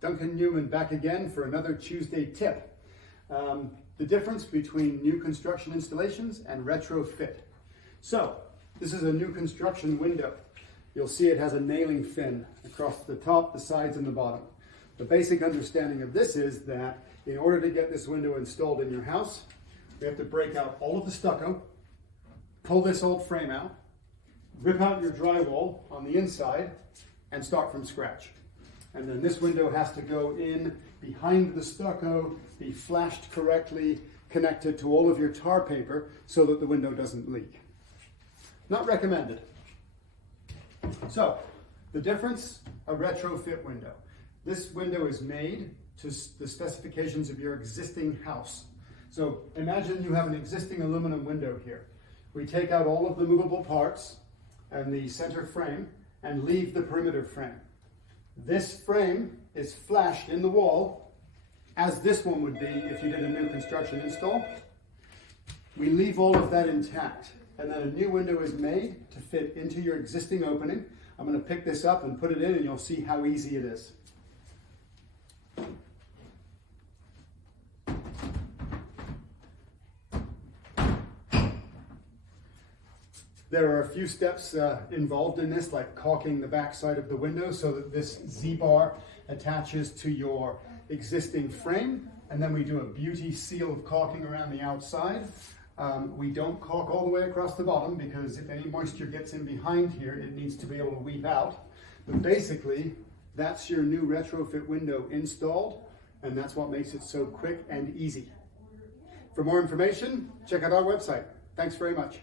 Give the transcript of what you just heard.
Duncan Newman back again for another Tuesday tip. The difference between new construction installations and retrofit. So, this is a new construction window. You'll see it has a nailing fin across the top, the sides, and the bottom. The basic understanding of this is that in order to get this window installed in your house, we have to break out all of the stucco, pull this old frame out, rip out your drywall on the inside, and start from scratch. And then this window has to go in behind the stucco, be flashed correctly, connected to all of your tar paper so that the window doesn't leak. Not recommended. So, the difference, a retrofit window. This window is made to the specifications of your existing house. So imagine you have an existing aluminum window here. We take out all of the movable parts and the center frame and leave the perimeter frame. This frame is flashed in the wall, as this one would be if you did a new construction install. We leave all of that intact, and then a new window is made to fit into your existing opening. I'm going to pick this up and put it in, and you'll see how easy it is. There are a few steps involved in this, like caulking the back side of the window so that this Z-bar attaches to your existing frame. And then we do a beauty seal of caulking around the outside. We don't caulk all the way across the bottom because if any moisture gets in behind here, it needs to be able to weep out. But basically, that's your new retrofit window installed, and that's what makes it so quick and easy. For more information, check out our website. Thanks very much.